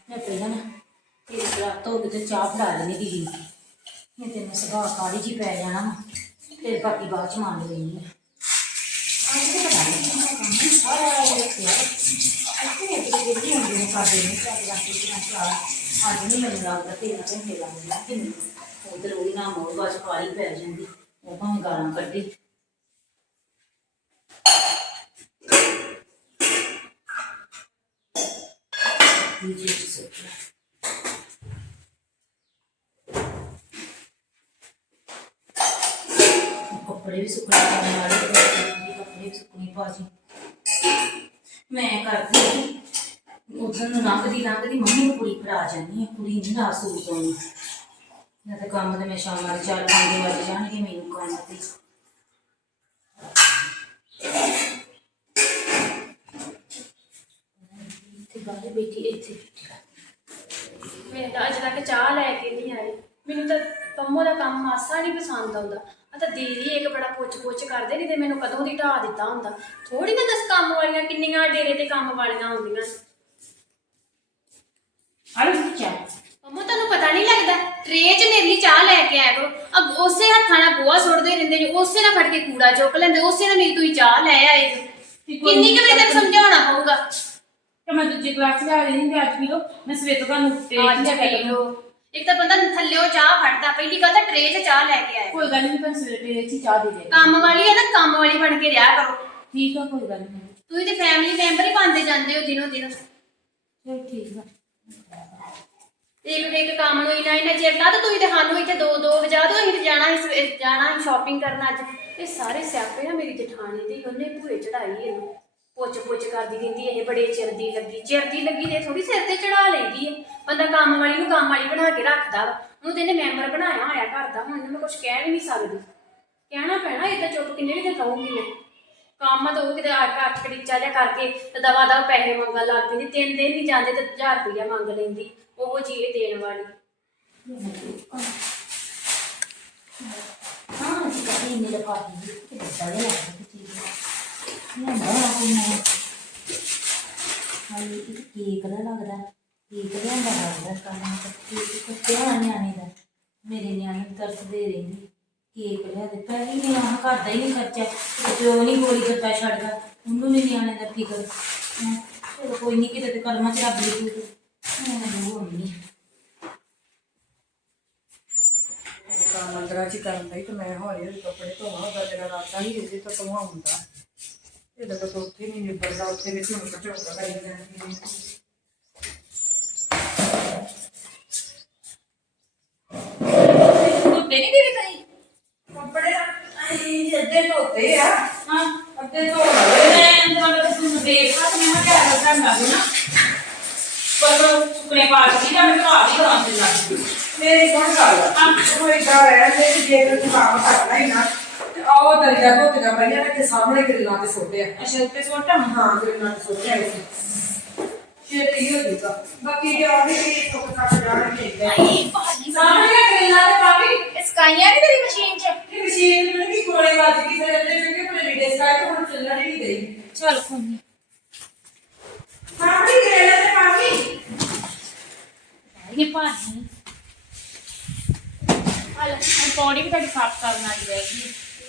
ਮੈਂ ਪਹਿਲਾਂ ਨਾ ਤੇਰੇ ਰਾਤ ਤੋਂ ਕਿਤੇ ਚਾਹ ਫੜਾ ਲੈਣੀ ਦੀਦੀ ਨੂੰ। ਮੈਂ ਤੈਨੂੰ ਸੁਭਾਅ ਕਾਲੀ ਜੀ ਪੈ ਜਾਣਾ ਵਾ। ਫਿਰ ਬਾਕੀ ਬਾਅਦ ਚ ਮੰਨ ਲੈਣੀ ਆ। ਅੱਜ ਤੇ ਕੰਮ ਹੈ, ਸਾਰਾ ਰੱਖਿਆ ਇੱਥੇ ਇੱਕ ਤੇ ਹੁੰਦੀ ਨੇ ਕਰਦੇ ਨੇ ਚਾਹ ਦਾ ਕੇ ਕਿੰਨਾ ਚਾਹ ਅੱਜ ਨਹੀਂ ਮੈਨੂੰ ਲੱਗਦਾ ਤੇਰਾ ਘੰਟੇ ਲੱਗਦਾ ਕਿ ਨਹੀਂ ਉਧਰ ਉਹਦੀ ਨਾ ਮੋੜ ਬਾਅਦ ਚ ਪੈ ਜਾਂਦੀ ਉਹ ਭਾਵੇਂ ਗਾਲਾਂ ਕੱਢੇ ਇਹ ਚੀਜ਼ ਸੋਚ ਕੱਪੜੇ ਵੀ ਸੁੱਕਣੇ ਵਾਲੇ ਕੱਪੜੇ ਵੀ ਸੁੱਕਣੇ ਪਾਜੀ ਮੈਂ ਕਰਦੀ ਉਧਰ ਨੂੰ ਲੰਘਦੀ ਲੰਘਦੀ ਮੰਮੀ ਨੂੰ ਕੁੜੀ ਫੜਾ ਜਾਂਦੀ ਹੈ। ਕੁੜੀ ਨਹੀਂ ਨਾ ਸੂਟ ਆਉਣੀ ਜਾਂ ਤਾਂ ਕੰਮ ਤੇ ਮੈਂ ਸ਼ਾਮਾਂ ਦੇ ਚਾਰ ਪੰਜ ਵਜੇ ਜਾਣਗੇ ਮੈਨੂੰ ਕੰਮ ਤੇ। ਇੱਥੇ ਬਾਹਰ ਬੈਠੀ, ਇੱਥੇ ਬੈਠੀ। ਤਾਂ ਅੱਜ ਤੱਕ ਚਾਹ ਲੈ ਕੇ ਨਹੀਂ ਆਈ। ਮੈਨੂੰ ਤਾਂ ਪੰਮੋ ਦਾ ਕੰਮ ਮਾਸਾ ਨਹੀਂ ਪਸੰਦ ਆਉਂਦਾ। ਆ ਤਾਂ ਦੀਦੀ ਇੱਕ ਬੜਾ ਪੁੱਛ ਪੁੱਛ ਕਰਦੇ ਨਹੀਂ ਤੇ ਮੈਨੂੰ ਕਦੋਂ ਦੀ ਢਾ ਦਿੱਤਾ ਹੁੰਦਾ। ਥੋੜੀ ਨਾ ਦਸ ਕੰਮ ਵਾਲੀਆਂ ਕਿੰਨੀਆਂ ਡੇਰੇ ਤੇ ਕੰਮ ਵਾਲੀਆਂ ਹੁੰਦੀਆਂ। ਦੀ ਚਾਹ? ਪੰਮੋ ਤੁਹਾਨੂੰ ਪਤਾ ਨਹੀਂ ਲੱਗਦਾ ਟਰੇ 'ਚ ਮੇਰੇ ਲਈ ਚਾਹ ਲੈ ਕੇ ਆਇਆ ਕਰੋ ਅਬ ਉਸੇ ਹੱਥਾਂ ਨਾਲ ਗੋਹਾ ਸੁੱਟਦੇ ਰਹਿੰਦੇ ਜੀ ਉਸੇ ਨਾਲ ਫੜ ਕੇ ਕੂੜਾ ਚੁੱਕ ਲੈਂਦੇ ਉਸੇ ਨਾਲ ਮੇਰੀ ਤੁਸੀਂ ਚਾਹ ਲੈ ਆਏ ਜੀ। ਕਿੰਨੀ ਕੁ ਵਾਰੀ ਤੱਕ ਸਮਝਾਉਣਾ ਪਊਗਾ? ਤੇ ਮੈਂ ਦੂਜੀ ਕਲਾਸ ਲਿਆ ਰਹੀ ਨਹੀਂ ਅੱਜ ਵੀ ਲੋ ਮੈਂ ਸਵੇਰ ਤੋਂ ਤੁਹਾਨੂੰ ਅੱਜ ਪੀ ਲਓ ਇੱਕ ਤਾਂ ਬੰਦਾ ਥੱਲਿਓ ਚਾਹ ਫੜਦਾ ਪਹਿਲੀ ਗੱਲ ਤਾਂ ਟਰੇ 'ਚ ਚਾਹ ਲੈ ਕੇ ਆਇਆ। ਕੋਈ ਗੱਲ ਨਹੀਂ ਪਰ ਸਵੇਰੇ ਤੇ ਚ ਚਾਹ ਦੇ ਦੇ ਕੰਮ ਵਾਲੀ ਹੈ ਨਾ ਕੰਮ ਵਾਲੀ ਬਣ ਕੇ ਰਿਹਾ ਕਰੋ। ਠੀਕ ਆ ਕੋਈ ਗੱਲ ਨਹੀਂ ਤੁਸੀਂ ਤੇ ਫੈਮਿਲੀ ਮੈਂਬਰ ਹੀ ਬਣਦੇ ਜਾਂਦੇ ਹੋ ਦਿਨੋਂ ਦਿਨ। ਚਲ ਠੀਕ ਆ। ਇੱਕ ਇੱਕ ਕੰਮ ਨੂੰ ਇਨਾ ਇਨਾ ਚਿਰ ਤੇ ਤੁਸੀਂ ਤੇ ਸਾਨੂੰ ਇੱਥੇ ਦੋ ਦੋ ਵਜਾ ਦਿਓ ਅਸੀਂ ਤੇ ਜਾਣਾ ਸੀ ਸਵੇ- ਜਾਣਾ ਸ਼ਾਪਿੰਗ ਕਰਨ ਅੱਜ। ਇਹ ਸਾਰੇ ਸਿਆਪੇ ਨਾ ਮੇਰੀ ਜਠਾਣੀ ਦੀ ਉਹਨੇ ਭੂਏ ਚੜਾਈ ਇਹਨੂੰ। ਪੁੱਛ ਪੁੱਛ ਕਰਦੀ ਰਹਿੰਦੀ ਇਹ ਬੜੇ ਚਿਰ ਦੀ ਲੱਗੀ। ਚਿਰ ਦੀ ਲੱਗੀ ਤੇ ਥੋੜੀ ਸਿਰ ਤੇ ਚੜਾ ਲੈਂਦੀ ਹੈ ਬੰਦਾ ਕੰਮ ਵਾਲੀ ਨੂੰ ਕੰਮ ਵਾਲੀ ਬਣਾ ਕੇ ਰੱਖਦਾ ਵਾ। ਉਹਨੂੰ ਤੇ ਇਹਨੇ ਮੈਂਬਰ ਬਣਾਇਆ ਹੋਇਆ ਘਰ ਦਾ, ਹੁਣ ਇਹਨੂੰ ਮੈਂ ਕੁਝ ਕਹਿ ਵੀ ਨਹੀਂ ਸਕਦੀ। ਕਹਿਣਾ ਪੈਣਾ, ਇਹ ਤਾਂ ਚੁੱਪ ਕਿੰਨੇ ਵੀ ਦਿਨ ਰਹੂੰਗੀ ਮੈਂ। ਕੰਮ ਤਾਂ ਉਹ ਕਿਤੇ ਅੱਠ ਅੱਠ ਕੜੀਚਾ ਜਿਹਾ ਕਰਕੇ ਤੇ ਦਵਾ ਦਵਾ ਪੈਸੇ ਮੰਗਣ ਲੱਗ ਪੈਂਦੀ ਤਿੰਨ ਦਿਨ ਨਹੀਂ ਜਾਂਦੇ ਤੇ 1000 ਰੁਪਇਆ ਮੰਗ ਲੈਂਦੀ, ਉਹ ਚੀਜ਼ ਦੇਣ ਵਾਲੀ। ਹਾਂ ਜੀ ਕਹੀ ਮੇਰੇ ਪਾਸ ਇਹ ਬੜਾ ਜਿਹਾ ਲੱਗਦਾ ਚੀਜ਼ ਕੇਕ ਦਾ ਲੱਗਦਾ ਕੇਕ ਲਿਆਂਦਾ ਲੱਗਦਾ ਕੰਮ ਕੇਕ ਕੁੱਤਿਆਂ ਨਿਆਣੇ ਦਾ। ਮੇਰੇ ਨਿਆਣੇ ਤਰਸਦੇ ਰਹਿੰਦੇ। ਕੇਕ ਲਿਆ ਦੇ ਪੈਸੇ ਨਹੀਂ ਆਹ ਘਰ ਦਾ ਹੀ ਨਹੀਂ ਖਰਚਾ। ਤੇ ਪਿਓ ਨਹੀਂ ਗੋਲੀ ਗੱਪਾ ਛੱਡਦਾ ਉਹਨੂੰ ਵੀ ਨਿਆਣੇ ਦਾ ਫਿਕਰ। ਹੈਂ। ਚਲੋ ਕੋਈ ਨਹੀਂ ਕਿਤੇ ਤੇ ਕਰਮਾਂ ਚ ਰੱਬ ਲਿਖੂ ਤੇ ਮੈਨੂੰ ਹੋਣੀ ਕੰਮ ਅੰਦਰਾਂ ਚ ਕਰਨ ਲਈ ਤੇ ਮੈਂ ਹੌਲੀ ਹੌਲੀ ਕੱਪੜੇ ਧੋਣਾ ਉਹਦਾ ਜਿਹੜਾ ਰਾਤਾਂ ਹੀ ਇਹਦੇ ਤੋਂ ਧੋਣਾ ਹੁੰਦਾ। ਇਹ ਤਾਂ ਬਸ ਉੱਥੇ ਨਹੀਂ ਨਿਬੜਦਾ ਉੱਥੇ ਵੀ ਝੁੰਡ ਝੁੰਡ ਕਰੀ ਜਾਂਦੀ ਹੈ। ਕੁੱਤੇ ਨਹੀਂ ਦੀਦੀ ਕਹੀਂ ਕੱਪੜੇ ਆਈ ਅੱਧੇ ਧੋਤੇ ਆ। ਹਾਂ। ਅੱਧੇ ਧੋ ਲਏ। ਮੈਂ ਅੰਦਰ ਵਾਲੇ ਨੂੰ ਦੇਖਾ ਤੇ ਮੈਂ ਕਿਹਾ ਕਿਆ ਕਰਨਾ ਲੱਗੂ ਨਾ। ਪਰ ਸੁਕਨੇ ਪਾ ਕੇ ਜਾਂ ਮੈਂ ਘਰ ਹੀ ਕਰਾਂ ਤੇ ਲੱਗ ਮੇਰੀ ਸੁਣ ਗੱਲ। ਹਾਂ। ਉਹ ਇਦਾਂ ਰਹਿੰਦੇ ਕਿ ਜੇ ਕੋਈ ਕੰਮ ਕਰਨਾ ਹੀ ਨਾ। ਤੇ ਆਓ ਦਰਿਆ ਧੋਤੀਆਂ ਪਈਆਂ ਤੇ ਸਾਹਮਣੇ ਗ੍ਰਿਲਾਂ ਤੇ ਸੁੱਟਿਆ। ਅੱਛਾ ਉੱਤੇ ਸੋਟਾ ਹਾਂ ਗ੍ਰਿਲਾਂ ਤੇ ਸੁੱਟਿਆ ਸੀ ਛੇਤੀ ਹੋ ਜੂਗਾ ਬਾਕੀ ਜੇ ਆਉਂਦੇ ਵੀ ਟੁੱਕ ਟੱਕ ਜਾਣਗੇ ਭਾਜੀ ਸਾਹਮਣੇ ਗ੍ਰਿਲਾਂ ਤੇ ਕਾਫੀ। ਸਕਾਈਆਂ ਨਹੀਂ ਤੇਰੀ ਮਸ਼ੀਨ 'ਚ? ਇਹ ਮਸ਼ੀਨ ਨੂੰ ਕੀ ਗੋਲੇ ਵੱਜ ਗਈ ਫਿਰ ਅੱਲੇ ਚੰਗੇ ਕੋਲੇ ਲੀੜੇ ਸਕਾਈ ਤੇ ਹੁਣ ਚੱਲਣ ਹੀ ਨਹੀਂ ਗਈ ਚੱਲ ਕੋਈ ਨਹੀਂ ਸਾਹਮਣੇ ਗ੍ਰਿਲਾਂ ਤੇ ਕਾਫੀ। ਇਹ ਭਾਜੀ। ਹਾਲ ਪੌੜੀ ਵੀ ਤੁਹਾਡੀ ਸਾਫ਼ ਕਰਨ ਵਾਲੀ ਰਹਿ ਗਈ।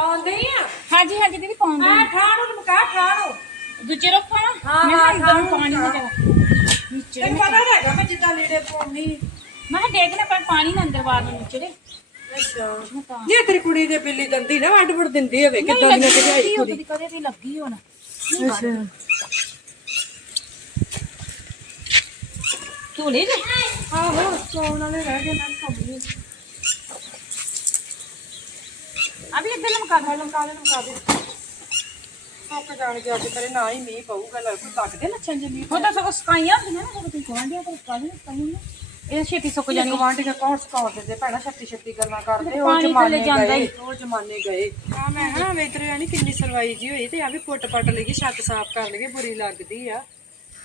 ਆਉਂਦੇ ਆ। ਹਾਂਜੀ ਹਾਂਜੀ ਦੀਦੀ ਪਾਉਣ ਦੇ ਆ। ਠਾਣੋ ਲਮਕਾ ਠਾਣੋ। ਦੂਜੇ ਰੁੱਖ ਪਾਣਾ ਹਾਂ, ਮੈਂ ਹਾਂ, ਹਾਂ, ਪਾਣੀ ਨਾ ਹਾਂ। ਨੀਚੇ ਤੈਨੂੰ ਪਤਾ ਹੈਗਾ ਮੈਂ ਜਿੱਦਾਂ ਲੀੜੇ ਪਾਉਣੀ ਮੈਂ ਕਿਹਾ ਡੇਗ ਨਾ ਪਰ ਪਾਣੀ ਨਾ ਅੰਦਰ ਬਾਹਰ ਨੂੰ ਨਿਚੜੇ ਅੱਛਾ। ਇਹ ਤੇਰੀ ਕੁੜੀ ਦੇ ਬਿੱਲੀ ਦੰਦੀ ਨਾ ਵੱਡ ਵੱਡ ਦਿੰਦੀ ਹੋਵੇ ਕਿੱਦਾਂ ਦੀ ਕਿਹੜੀ ਕੁੜੀ। ਕਦੇ ਵੀ ਲੱਗੀ ਹੋਣਾ। ਅੱਛਾ। ਧੂਲੇ ਦੇ ਆਹੋ ਸੌਣ ਵਾਲੇ ਰਹਿ ਗਏ ਨਾ ਕੰਮ ਅਭੀ ਇੱਧਰ ਲਮਕਾ ਦੇ ਲਮਕਾ ਦੇ ਲਮਕਾ ਦੇ। ਸੁੱਕ ਜਾਣ ਕੇ ਅੱਜ ਕਰੇ ਨਾ ਹੀ ਮੀਂਹ ਪਊਗਾ ਲੱਗ ਲੱਗਦੇ ਲੱਛਣ ਜੇ ਮੀਂਹ ਉਹ ਤਾਂ ਸਗੋਂ ਸਕਾਈਆਂ ਹੁੰਦੀਆਂ ਨਾ ਸਗੋਂ ਤੁਸੀਂ ਗਵਾਂਢੀਆਂ ਕੋਲ ਸਕਾਈਆਂ ਸਕਾਈਆਂ ਨੇ ਇਹ ਛੇਤੀ ਸੁੱਕ ਜਾਨੀ ਜਾਣੀ ਗਵਾਂਢੀ ਦਾ ਕੌਣ ਸਕਾਉ ਦਿੰਦੇ? ਭੈਣਾ ਛੱਤੀ ਛੱਤੀ ਗੱਲਾਂ ਕਰਦੇ ਉਹ ਜਮਾਨੇ ਗਏ। ਉਹ ਜਮਾਨੇ ਗਏ। ਆ ਮੈਂ ਹਾਂ ਵੇਤਰੇ ਨਹੀਂ ਕਿੰਨੀ ਸਰਵਾਈ ਜੀ ਹੋਈ ਤੇ ਆ ਵੀ ਪੁੱਟ ਪੱਟ ਲਈਏ ਛੱਤ ਸਾਫ਼ ਕਰ ਲਈਏ ਬੁਰੀ ਲੱਗਦੀ ਆ।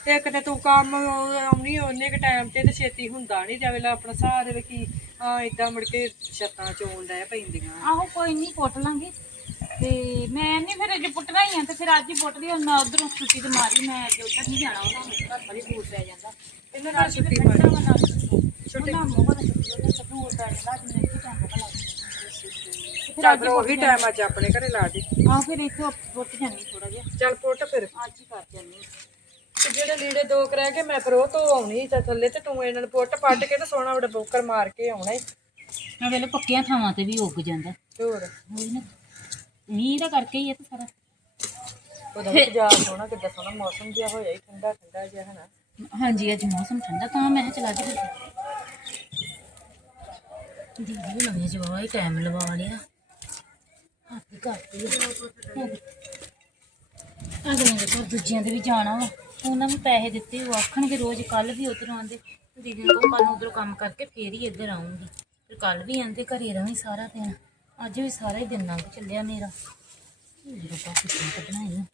ਇੱਕ ਤੇ ਤੂੰ ਕੰਮ ਆਉਣੀ ਉਹਨੇ ਕ ਟਾਈਮ ਤੇ ਤੇ ਛੇਤੀ ਹੁੰਦਾ ਨਹੀਂ ਜਾਵੇ ਲਾ ਆਪਣਾ ਦੇ ਵਿੱਚ ਕੀ ਆ ਇਦਾਂ ਮੁੜ ਕੇ ਛੱਤਾਂ ਚੋਣ ਡੈ ਪੈਂਦੀਆਂ। ਆਹੋ ਕੋਈ ਨਹੀਂ ਪੁੱਟ ਲਾਂਗੇ। ਤੇ ਮੈਂ ਨਹੀਂ ਫਿਰ ਜੇ ਪੁੱਟਣਾ ਹੀ ਆ ਤੇ ਫਿਰ ਅੱਜ ਹੀ ਪੁੱਟ ਲਈ ਉਹਨਾਂ ਉਧਰੋਂ ਛੁੱਟੀ ਤੇ ਮਾਰੀ ਮੈਂ ਤੇ ਉੱਧਰ ਨਹੀਂ ਜਾਣਾ ਉਹਨਾਂ ਨੂੰ ਘਰ ਬੜੀ ਦੂਰ ਪੈ ਜਾਂਦਾ। ਇਹਨਾਂ ਨਾਲ ਛੁੱਟੀ ਮਾਰੀ। ਛੁੱਟੀ। ਨਾ ਮੋਗਾ ਛੁੱਟੀ ਉਹਨੇ ਸਭ ਦੂਰ ਪੈ ਜਾਂਦਾ ਅੱਜ ਮੈਨੂੰ ਟਾਈਮ ਪਤਾ ਲੱਗਦਾ। ਚੱਲ ਫਿਰ ਉਹੀ ਟਾਈਮ ਅੱਜ ਆਪਣੇ ਘਰੇ ਲਾ ਦੇ। ਆ ਫਿਰ ਇੱਥੋਂ ਪੁੱਟ ਜਾਣੀ ਥੋੜਾ ਜਿਹਾ। ਚੱਲ ਪੁੱਟ ਫਿਰ। ਅੱਜ ਹੀ ਕਰ ਜਾਨੀ ਤੇ ਜਿਹੜੇ ਲੀੜੇ ਦੋ ਕੁ ਰਹਿ ਗਏ ਮੈਂ ਫਿਰ ਉਹ ਤੋਂ ਆਉਣੀ ਤਾਂ ਥੱਲੇ ਤੇ ਤੂੰ ਇਹਨਾਂ ਨੂੰ ਪੁੱਟ ਪੱਟ ਕੇ ਤੇ ਸੋਨਾ ਬੜਾ ਬੋਕਰ ਮਾਰ ਕੇ ਆਉਣਾ ਈ। ਆ ਵੇਲੇ ਪੱਕੀਆਂ ਥਾਵਾਂ ਤੇ ਵੀ ਉੱਗ ਜਾਂਦਾ। ਹੋਰ? ਹੋਈ ਨਾ ਮੀਂਹ ਦਾ ਕਰਕੇ ਹੀ ਹੈ ਤੇ ਸਾਰਾ। ਉਹਦਾ ਵੀ ਜਾ ਸੋਹਣਾ ਕਿੱਦਾਂ ਸੋਹਣਾ ਮੌਸਮ ਜਿਹਾ ਹੋਇਆ ਹੀ ਠੰਡਾ ਠੰਡਾ ਜਿਹਾ ਹਨਾ। ਹਾਂਜੀ ਅੱਜ ਮੌਸਮ ਠੰਡਾ ਤਾਂ ਮੈਂ ਕਿਹਾ ਚਲਾ ਜੀ ਦੀਦੀ ਨਵੇਂ ਜਵਾ ਹੀ ਟਾਈਮ ਲਵਾ ਲਿਆ। ਹੱਥ ਕਰਤੀ ਅਗਲੇ ਦੇ ਘਰ ਦੂਜਿਆਂ ਦੇ ਵੀ ਜਾਣਾ ਵਾ। ਉਹਨਾਂ ਨੂੰ ਪੈਸੇ ਦਿੱਤੇ, ਉਹ ਆਖਣਗੇ ਰੋਜ਼ ਕੱਲ ਵੀ ਉਧਰੋਂ ਆਂਦੇ ਦੀਦੀ ਨੂੰ ਕੱਲ ਉਧਰੋਂ ਕੰਮ ਕਰਕੇ ਫੇਰ ਹੀ ਇੱਧਰ ਆਉਂਗੀ ਫਿਰ ਕੱਲ ਵੀ ਆਂਦੇ ਘਰੇ ਰਵੀ ਸਾਰਾ ਦਿਨ। ਅੱਜ ਵੀ ਸਾਰਾ ਹੀ ਦਿਨ ਲੰਘ ਚੱਲਿਆ ਮੇਰਾ। ਇਹ ਰੱਬਾ ਕਿੱਥੇ ਕੱਢਣਾ ਇਹਨੂੰ